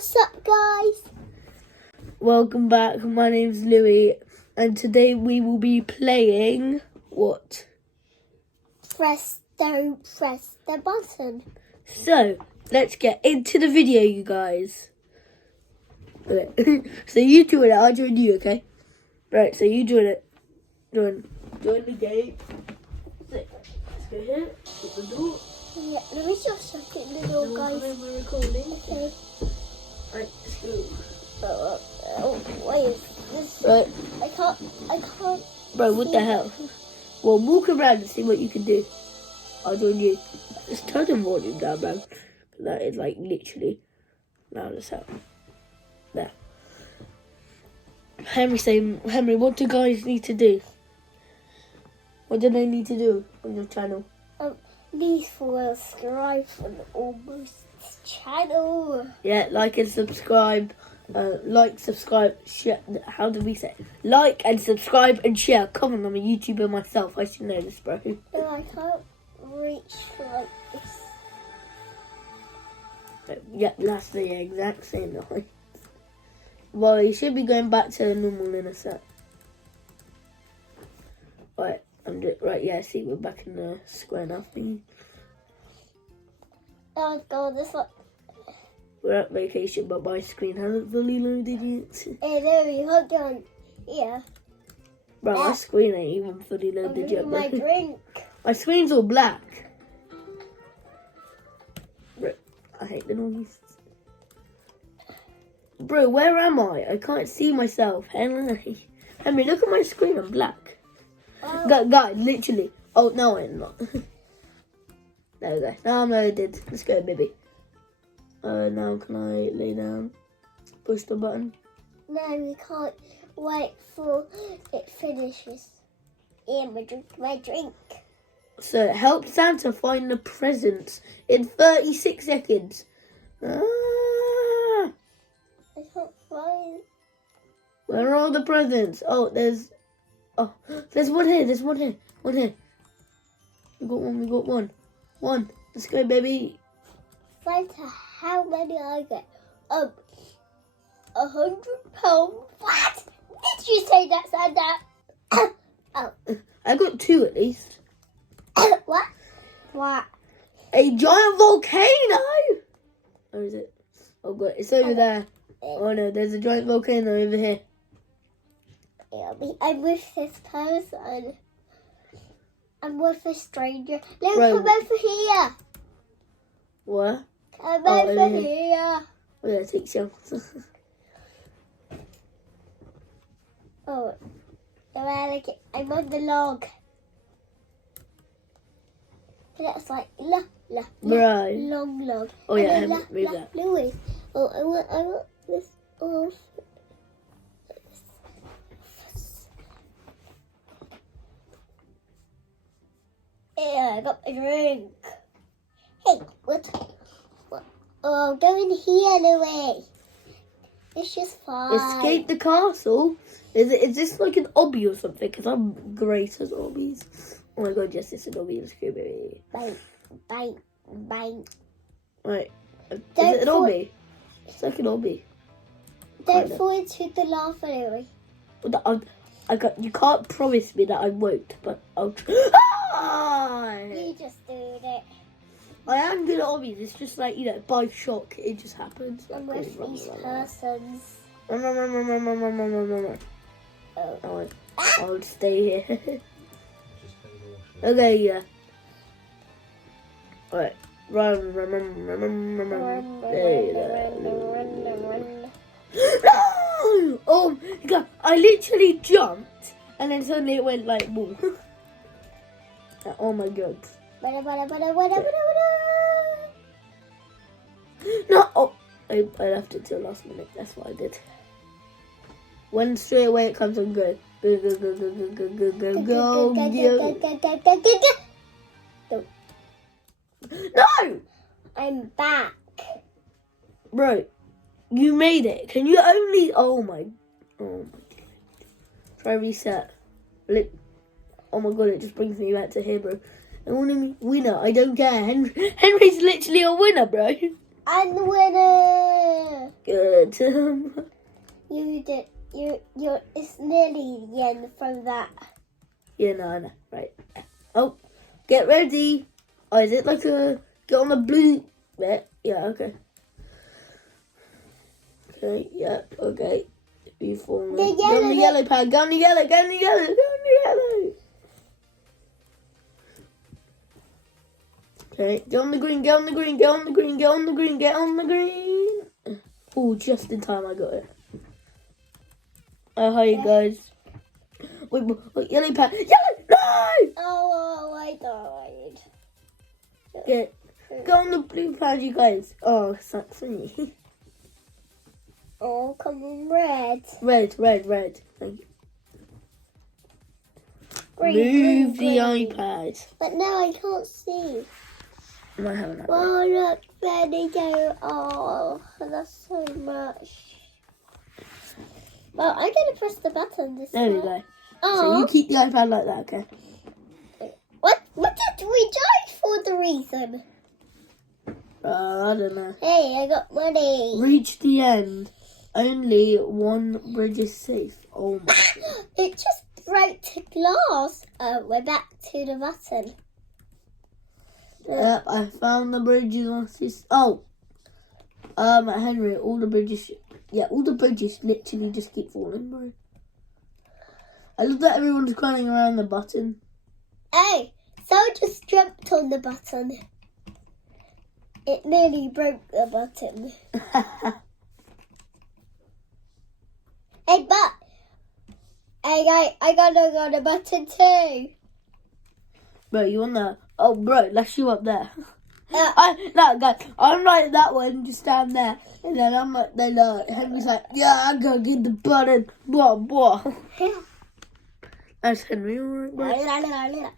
What's up, guys? Welcome back. My name's Louis, and today we will be playing what? Press the button. So, let's get into the video, you guys. Okay. So you doing it, I'll join you, okay? Right, so you doing it. Join the game. So, let's go here. Put the door. Yeah, let me just check it the door, guys. We're recording. Okay. Right, let's go. What is this? Right. I can't. Bro, what the hell? Well, walk around and see what you can do. I'll join you. Just turn the volume down, man. That is like literally loud as hell. There. Henry, what do guys need to do? What do they need to do on your channel? Please subscribe for the Almost channel. Yeah, like and subscribe. Subscribe, share. How do we say it? Like and subscribe and share. Come on, I'm a YouTuber myself. I should know this, bro. No, I can't reach like this. Yeah, that's the exact same line. Well, you should be going back to normal in a sec. Right, right. Yeah, see, we're back in the square now. Oh God, this one. We're at vacation, but my screen hasn't fully loaded yet. Hey, Louis, hold on. Yeah. Bro, my screen ain't even fully I'm loaded yet, drinking bro. my drink. My screen's all black. Bro, I hate the noise. Bro, where am I? I can't see myself. Henry, look at my screen. I'm black. Oh. Guys, literally. Oh, no, I'm not. There we go. Now I'm loaded. Let's go, baby. Now can I lay down? Push the button. No, we can't wait for it finishes. Yeah, my drink. So, help Santa find the presents in 36 seconds. Ah, I can't find. where are all the presents? There's one here. There's one here. One here. We got one. One. Let's go, baby. Santa, how many I get? £100. What? Did you say that, Santa? Oh. I got two at least. What? What? A giant volcano. Where is it? Oh god, it's over there. Oh no, there's a giant volcano over here. I'm with this person. I'm with a stranger. Look, Right. come over here. What? Come Oh, over over here. Oh yeah, take some. Oh, I'm on the log. That's like Right. long log. Oh yeah, And then move that. Louis. Oh, I want this off. Yeah, I got my drink. Hey, what? Oh, go in here, Louis. It's just fine. Escape the castle? Is this like an obby or something? Because I'm great at obbies. Oh my god, yes, it's an obby. Let's go, baby. Bang, bang, bang. Right. Is Don't it an fall- obby? It's like an obby. Don't Kinda. fall into the lava, Louis. You can't promise me that I won't, but I'll try. You just did it. I am good at obbies. It's just like, by shock, it just happens. I'm with these persons. Oh, Oh. I'll stay here. Okay, yeah. Alright. Run. No! Oh my god, I literally jumped and then suddenly it went like boom. Oh my god. No! Oh, I left it till last minute. That's what I did. When straight away it comes on go. Go. No! I'm back. Bro, you made it. Can you only... Oh my god. Try reset. Oh my god, it just brings me back to here, bro. I want to be winner. I don't care. Henry's literally a winner, bro. I'm the winner. Good. You did. You're. It's nearly the end from that. Yeah, no, I know. Right. Oh, get ready. Oh, is it like a get on the blue bit? Yeah. Okay. Okay. Yeah. Okay. Before The get on yellow the bit. yellow pad. Get on the yellow. Get on the yellow. Get on the yellow. Okay. Get on the green. Get on the green. Get on the green. Get on the green. Get on the green. Oh, just in time I got it. Hi guys. Wait, yellow pad. Yellow! No! Oh, I died. Go on the blue pad, you guys. Oh, sucks for me. Oh, come on, red. Red. Thank you. Green, Move green, the green. iPad. But now I can't see. I might have an iPad. Oh, look, there they go. Oh, that's so much. Well, I'm going to press the button this There time. we go. Oh. So you keep the iPad like that, okay? What did we die for the reason? I don't know. Hey, I got money. Reach the end. Only one bridge is safe. Oh my God. It just broke to glass. We're back to the button. Yep, I found the bridges on this. Oh. Henry, all the bridges literally just keep falling, bro. I love that everyone's running around the button. Hey, someone just jumped on the button. It nearly broke the button. Hey, but I gotta go on the button too. Bro, you want that? Oh, bro, let's you up there. Uh, Guys, I'm like that one, just stand there, and then I'm like, Henry's like, yeah, I gotta get the button, blah. That's Henry, alright, bro.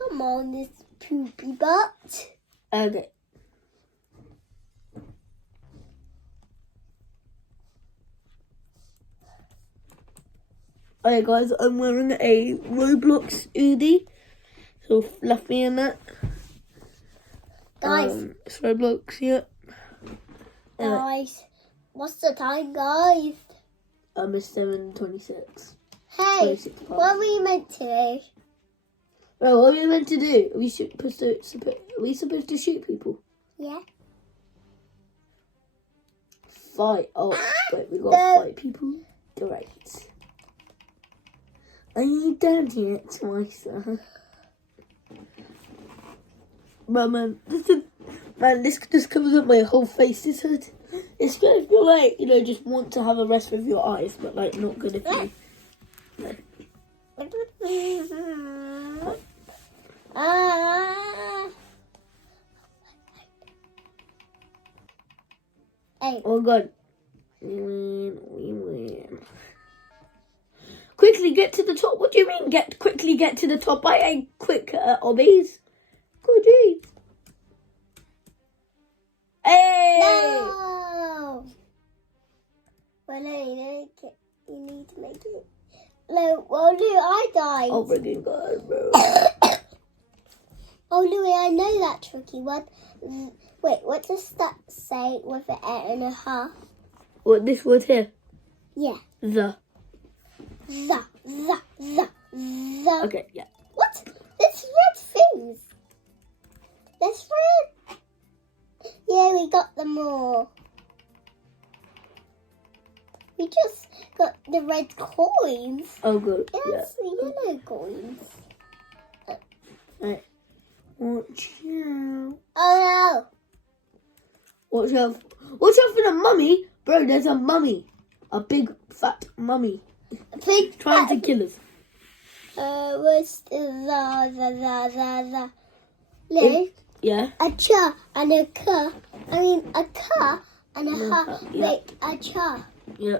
Come on, this poopy butt. Okay. Alright guys, I'm wearing a Roblox hoodie. So fluffy in that. Guys, It's Roblox, yeah. guys, what's the time, guys? It's 7:26. Hey, 26 past. what were you meant to do? Bro, what are we meant to do? Are we supposed to shoot people? Yeah. Fight. Oh, wait, we gotta No. fight people? Great. Are you down here twice? But man, this just covers up my whole face. It's gonna feel like, just want to have a rest with your eyes, but like not good if you. Hey, Oh god. We win. Quickly get to the top. What do you mean quickly get to the top? I ain't quick obbies. Good geez. Hey! no! Well, no, you need to make it. No, well, Lou, I died. Oh freaking god, bro. Oh, Louis, I know that tricky one. Wait, what does that say with an 8.5? What, this word here? Yeah. The. The. Okay, yeah. What? There's red things. There's red. Yeah, we got them all. We just got the red coins. Oh good, yeah. That's the yellow coins. Right. Watch out. Oh Watch out. Watch out for the mummy. Bro, there's a mummy. A big fat mummy. no! Pig. Trying to kill us. What's the Lou, Yeah. a cha and a ka. I mean a ka and a ha Yeah. make a cha. Yeah.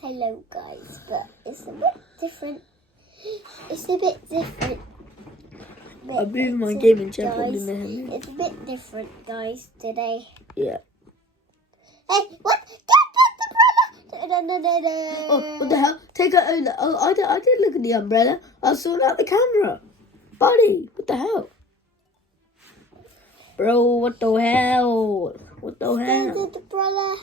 Hello guys, but it's a bit different. It's a bit different. I moved my gaming chair guys. in there. It's a bit different, guys, today. Yeah. Hey, what? Get the umbrella! Oh, what the hell? Take out. Oh, I did look at the umbrella. I saw it at the camera. Buddy, what the hell? Bro, what the hell? What the hell? Standard, brother.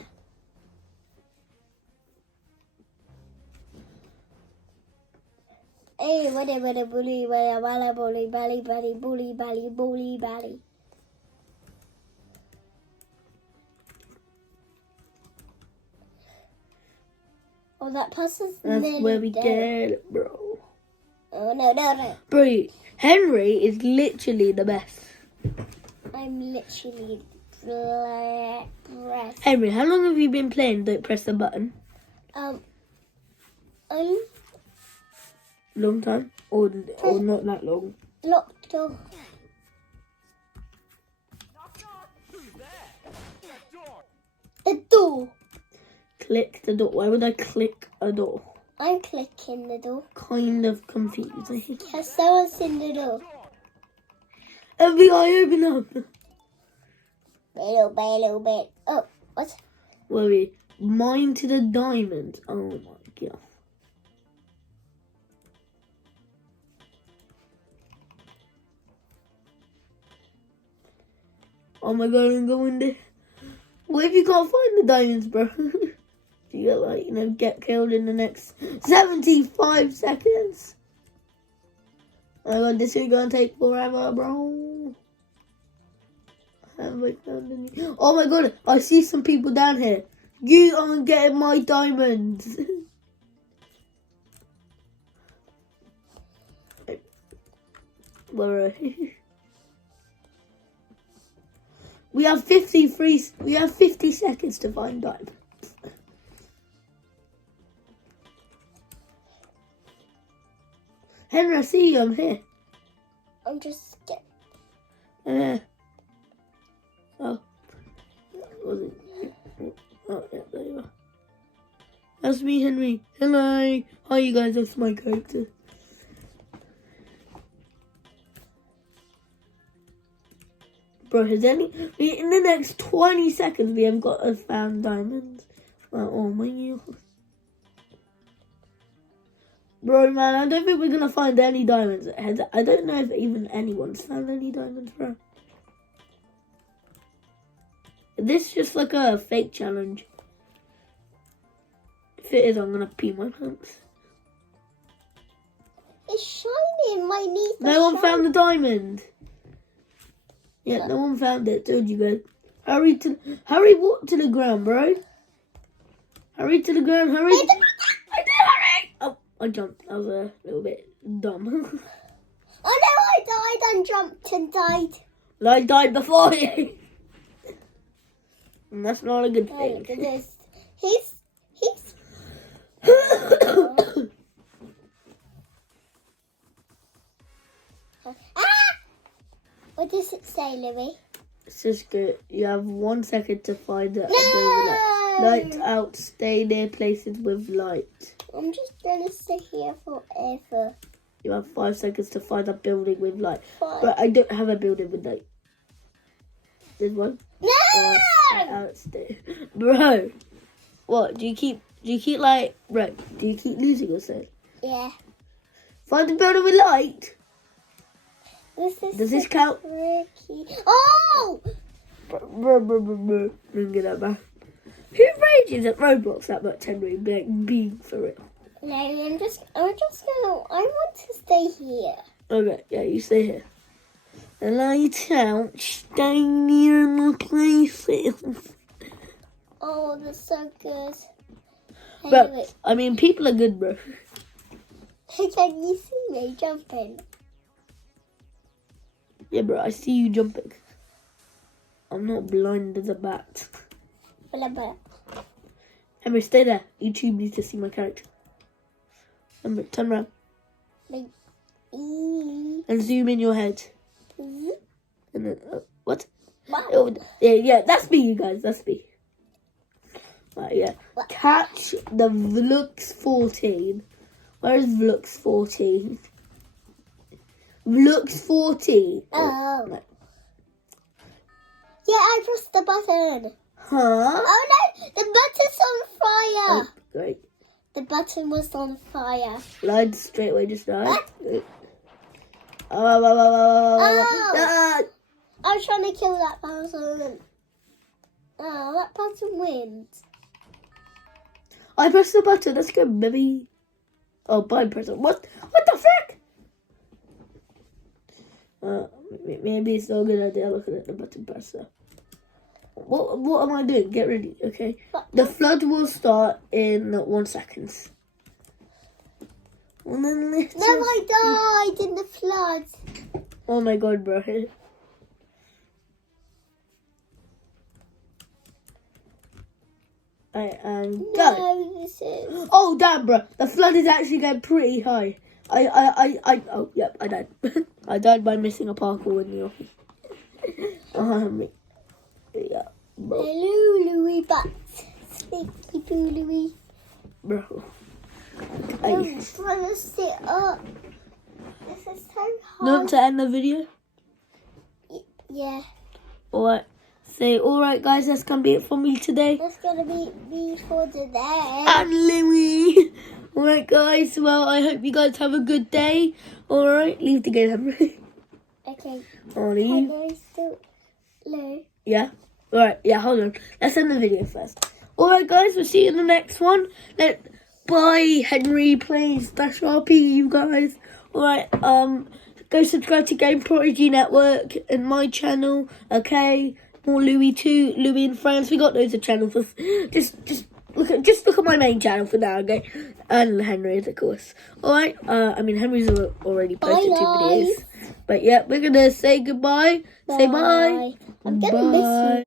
Hey, whatever, bully, whatever, bully, bally, bally, bully, bally, bully, bally. Oh, that person's That's nearly where we dead. get it, bro. Oh, no. Bro, Henry is literally the best. I'm literally breath. Henry, how long have you been playing Don't Press the Button? Long time? Or not that long? Locked door. The door. Click the door. Why would I click a door? I'm clicking the door. Kind of confusing. Has someone seen the door? FBI, open up! A little bit. Oh, what? Where are we? Mine to the diamond. Oh my god. Oh my god, I'm going there. What if you can't find the diamonds, bro? You get killed in the next 75 seconds. Oh my god, this is gonna take forever, bro. Have I found any? Oh my god, I see some people down here. You aren't getting my diamonds. Where are you? We have 50 seconds to find diamonds. Henry, I see you. I'm here. I'm just getting. Oh. Was it? Oh, yeah, there you are. That's me, Henry. Hello. Hi, you guys. That's my character. Bro, in the next 20 seconds, we have got found diamonds. Oh my god. Bro, man, I don't think we're gonna find any diamonds. I don't know if even anyone's found any diamonds, bro. This is just like a fake challenge. If it is, I'm gonna pee my pants. It's shining. My knees. No one found the diamond. Yeah, no one found it. Told you guys. Hurry, walk to the ground, bro. Hurry to the ground. Hurry. I did hurry. Oh, I jumped. I was a little bit dumb. Oh no, I died and jumped and died. Well, I died before you. And that's not a good thing. He's. What does it say, Louis? It's just good. You have 1 second to find it. No! Light out. Stay near places with light. I'm just gonna stay here forever. You have 5 seconds to find a building with light. 5. But I don't have a building with light. There's one. No! Outstay. Bro, what? Do you keep like, right? Do you keep losing or so? Yeah. Find a building with light. Does this count? Tricky. Oh! Bro. Bring it up, man. Who rages at Roblox that much, Henry? Being for real. No, I'm just gonna. I want to stay here. Okay, yeah, you stay here. The light out. Stay near the places. Oh, that's so good. But I mean, people are good, bro. Can you see me jumping? Yeah, bro, I see you jumping. I'm not blind as a bat. Blah. Henry, stay there. YouTube needs to see my character. Henry, turn around. And zoom in your head. And then, what? Wow. Oh, yeah, that's me, you guys. That's me. Right, yeah. What? Catch the Vlux 14. Where is Vlux 14? Vlux 14. Oh. No. Yeah, I pressed the button. Huh? Oh no, the button's on fire. Oh, great. The button was on fire. Lied straight away just died. What? Ah! I was trying to kill that person. Oh, that person wins. I pressed the button. Let's go, baby. Oh, bye, person. What the frick? Maybe it's not a good idea looking at the button presser. What am I doing? Get ready, okay? The flood will start in 1 second. And then I died in the flood. Oh my god, bro. I am done. No, this is. Oh damn, bro! The flood is actually going pretty high. Oh yep, I died. I died by missing a parkour in the office. Yeah, bro. Hello, Louis, but sleepy Boo Louis. Bro. I'm trying to sit up. This is so hard. Want to end the video? Yeah, Alright. Say alright guys, that's gonna be it for me today. that's gonna be me for today. And Louis. Alright guys, well I hope you guys have a good day. Alright, leave the game, Henry. Okay. Oh, leave. Hello, still low. Yeah? Alright, yeah, hold on. Let's end the video first. Alright guys, we'll see you in the next one. Bye, Henry Plays Dash RP, you guys. Alright, go subscribe to Game Prodigy Network and my channel, okay? More Louis too, Louis and Friends. We got loads of channels. Just look at my main channel for now, okay? And Henry's, of course. Alright, Henry's already posted 2 videos. But yeah, we're gonna say goodbye. Say bye. I'm gonna miss you.